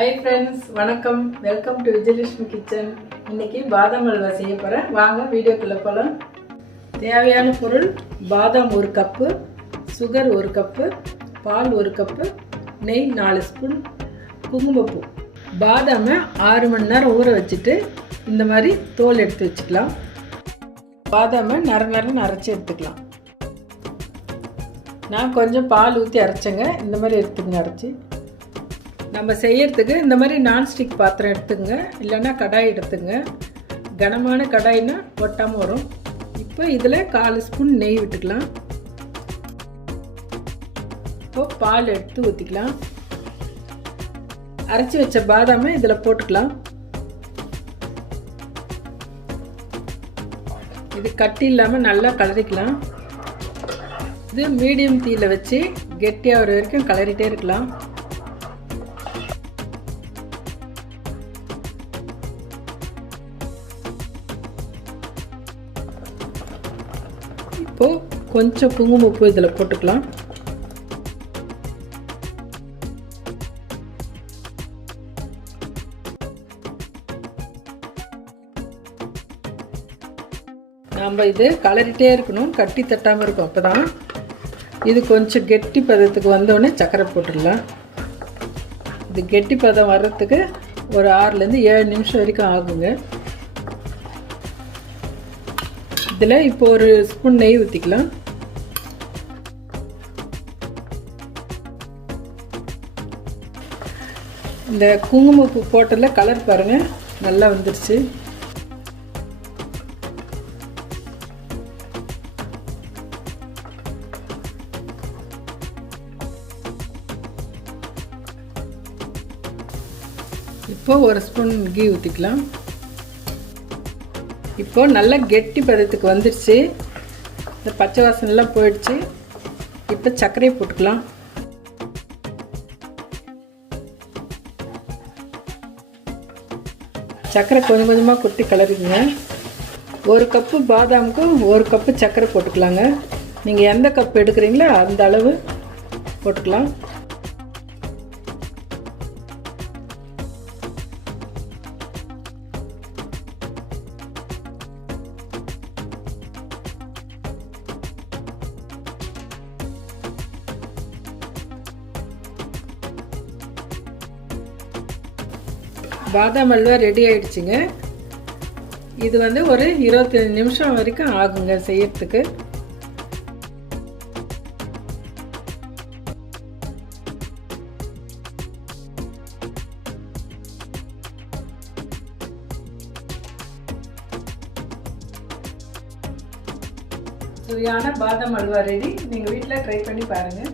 Hi friends, வணக்கம். Welcome to Vijayalakshmi kitchen. இன்னைக்கு பாதாம் அல்வா செய்ய போறேன். வாங்க வீடியோக்குள்ள போலாம். தேவையான பொருள் பாதாம் 1 கப், சுகர் 1 கப், பால் 1 கப், நெய் 4 ஸ்பூன், குங்குமப்பூ. பாதாமை 6 மணி நேரம் ஊற வச்சுட்டு இந்த மாதிரி தோல் எடுத்து வச்சுக்கலாம். பாதாமை நர அரைச்சி எடுத்துக்கலாம். நான் கொஞ்சம் பால் ஊற்றி அரைச்சேங்க. இந்த மாதிரி எடுத்துங்க அரைச்சி. நம்ம செய்யறதுக்கு இந்த மாதிரி நான்ஸ்டிக் பாத்திரம் எடுத்துங்க, இல்லைன்னா கடாய் எடுத்துங்க. கனமான கடாய்னா ஒட்டாமல் வரும். இப்போ இதில் 4 ஸ்பூன் நெய் விட்டுக்கலாம். இப்போ பால் எடுத்து ஊற்றிக்கலாம். அரைச்சி வச்ச பாதாமை இதில் போட்டுக்கலாம். இது கட்டி இல்லாமல் நல்லா கலரிக்கலாம். இது மீடியம் தீயில் வச்சு கெட்டியாக வர வரைக்கும் கலரிட்டே இருக்கலாம். இப்போது கொஞ்சம் குங்குமப்பூ இதில் போட்டுக்கலாம். நம்ம இது கலரிட்டே இருக்கணும், கட்டி தட்டாமல் இருக்கும். அப்போ தான் இது கொஞ்சம் கெட்டி பதத்துக்கு வந்தோடனே சர்க்கரை போட்டுடலாம். இது கெட்டி பதம் வர்றதுக்கு ஒரு 6லேருந்து 7 நிமிஷம் வரைக்கும் ஆகுங்க. இதில் இப்போ ஒரு ஸ்பூன் நெய் ஊற்றிக்கலாம். இந்த குங்குமப்பூ போட்டதில் கலர் பாருங்கள், நல்லா வந்துடுச்சு. இப்போ ஒரு ஸ்பூன் கீ ஊற்றிக்கலாம். இப்போ நல்லா கெட்டி பதத்துக்கு வந்துடுச்சு. இந்த பச்சை வாசனைலாம் போயிடுச்சு. இப்போ சர்க்கரையை போட்டுக்கலாம். சர்க்கரை கொஞ்சம் கொஞ்சமாக கொட்டி கலரிங்க. 1 கப்பு பாதாமுக்கு 1 கப்பு சர்க்கரை போட்டுக்கலாங்க. நீங்கள் எந்த கப் எடுக்கிறீங்களோ அந்த அளவு போட்டுக்கலாம். பாதாம் அல்வா ரெடி ஆயிடுச்சுங்க. இது வந்து ஒரு 25 நிமிஷம் வரைக்கும் ஆகுங்க செய்யறதுக்கு. சுவையான பாதாம் அல்வா ரெடி. நீங்கள் வீட்டில் ட்ரை பண்ணி பாருங்கள்.